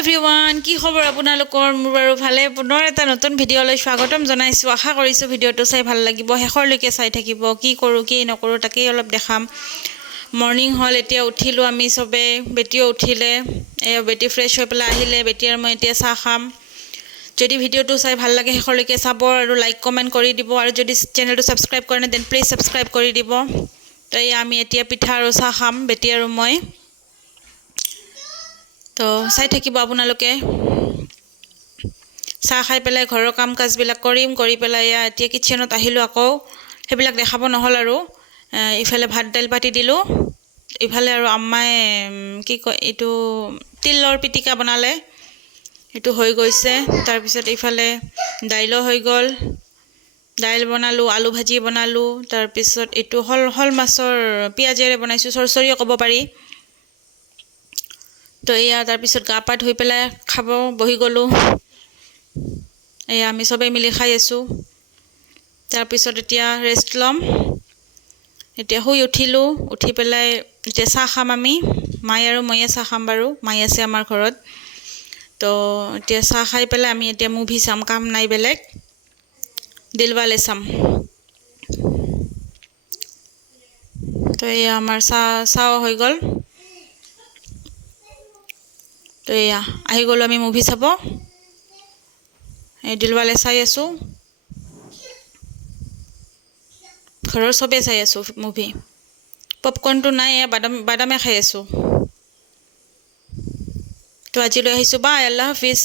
everyone কি খবৰ আপোনালোকৰ মোৰ বাৰু ভালে পুনৰ এটা নতুন ভিডিঅ'লৈ স্বাগতম জনাইছোঁ আশা কৰিছোঁ ভিডিঅ'টো চাই ভাল লাগিব শেষৰলৈকে চাই থাকিব কি কৰোঁ কি নকৰোঁ তাকেই অলপ দেখাম মৰ্নিং হ'ল এতিয়া উঠিলোঁ আমি চবে বেটিও উঠিলে বেটি ফ্ৰেছ হৈ পেলাই আহিলে বেটি আৰু মই এতিয়া চাহ খাম যদি ভিডিঅ'টো চাই ভাল লাগে শেষৰলৈকে চাব আৰু লাইক কমেণ্ট কৰি দিব আৰু যদি চেনেলটো ছাবস্ক্ৰাইব কৰা নাই দেন প্লিজ ছাবস্ক্ৰাইব কৰি দিব তো আমি এতিয়া পিঠা আৰু চাহ খাম বেটি আৰু মই তো চাই থাকিব আপোনালোকে চাহ খাই পেলাই ঘৰৰ কাম কাজবিলাক কৰি পেলাই এতিয়া কিচেনত আহিলোঁ আকৌ সেইবিলাক দেখাব নহ'ল আৰু ইফালে ভাত দাইল পাতি দিলোঁ ইফালে আৰু আম্মাই কি কয় এইটো তিলৰ পিটিকা বনালে এইটো হৈ গৈছে তাৰপিছত ইফালে দাইলো হৈ গ'ল দাইল বনালোঁ আলু ভাজি বনালোঁ তাৰপিছত এইটো হল মাছৰ পিঁয়াজেৰে বনাইছোঁ চৰচৰীও ক'ব পাৰি তো এয়া তাৰপিছত গা পা ধুই পেলাই খাব বহি গ'লোঁ এয়া আমি চবেই মিলি খাই আছোঁ তাৰপিছত এতিয়া ৰেষ্ট ল'ম এতিয়া শুই উঠিলোঁ উঠি পেলাই এতিয়া চাহ খাম আমি মায়ে আৰু ময়ে চাহ খাম বাৰু মায়ে আছে আমাৰ ঘৰত তো এতিয়া চাহ খাই পেলাই আমি এতিয়া মুভি চাম কাম নাই বেলেগ দিলৱালে চাম তো এয়া আমাৰ চাহ হৈ গ'ল তো এয়া আহি গ'লোঁ আমি মুভি চাব এই দিলৱালে চাই আছোঁ ঘৰৰ চবেই চাই আছোঁ মুভি পপকৰ্ণটো নাই বাদামে খাই আছোঁ তো আজিলৈ আহিছোঁ বাই আল্লাহ হাফিজ